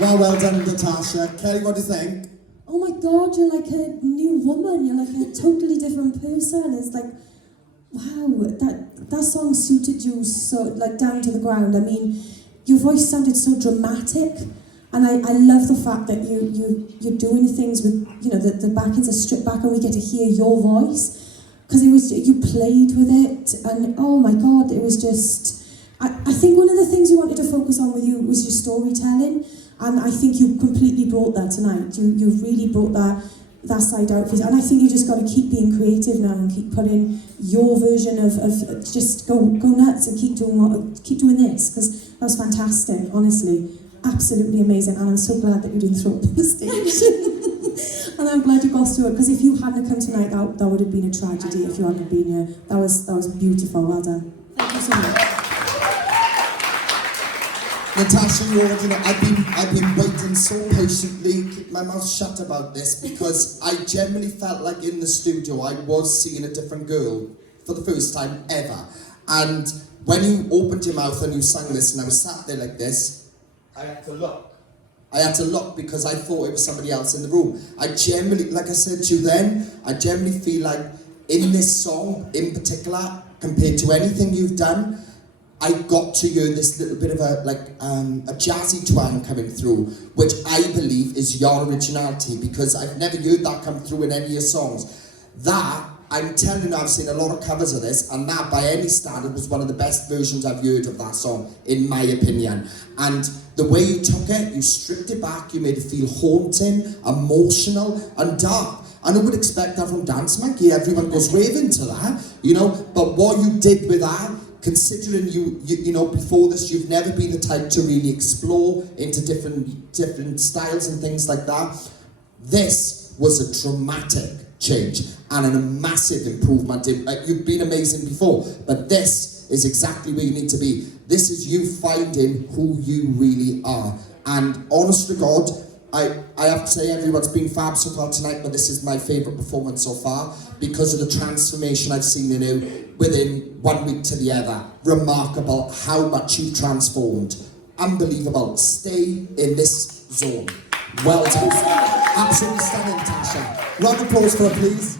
Well done, Natasha. Kelly, what do you think? Oh my God, you're like a new woman. You're like a totally different person. It's like, wow, that song suited you so, like, down to the ground. I mean, your voice sounded so dramatic, and I love the fact that you're doing things with, you know, the backings are stripped back and we get to hear your voice, because you played with it, and oh my God, it was just. I think one of the things we wanted to focus on with you was your storytelling, and I think you completely brought that tonight. You really brought that side out for us, and I think you just got to keep being creative now and keep putting your version of just go nuts and keep doing this, because that was fantastic, honestly, absolutely amazing, and I'm so glad that you didn't throw up on the stage. And I'm glad you got through it, because if you hadn't come tonight, that would have been a tragedy if you hadn't been here. That was beautiful. Well done. Thank you so much. Natasha, I've been waiting so patiently, keep my mouth shut about this, because I genuinely felt like in the studio I was seeing a different girl for the first time ever. And when you opened your mouth and you sang this and I was sat there like this, I had to look. I had to look because I thought it was somebody else in the room. I genuinely, like I said to you then, I genuinely feel like in this song in particular, compared to anything you've done, I got to hear this little bit of a jazzy twang coming through, which I believe is your originality, because I've never heard that come through in any of your songs. That, I'm telling you, I've seen a lot of covers of this, and that by any standard was one of the best versions I've heard of that song, in my opinion. And the way you took it, you stripped it back, you made it feel haunting, emotional, and dark. And I would expect that from Dance Monkey, everyone goes raving to that, you know, but what you did with that, considering you know, before this, you've never been the type to really explore into different styles and things like that. This was a dramatic change and a massive improvement. You've been amazing before, but this is exactly where you need to be. This is you finding who you really are. And honest to God, I have to say everyone's been fab so far tonight, but this is my favourite performance so far because of the transformation I've seen in you within 1 week to the other. Remarkable how much you've transformed. Unbelievable. Stay in this zone. Well done. Absolutely stunning, Tasha. Round of applause for her, please.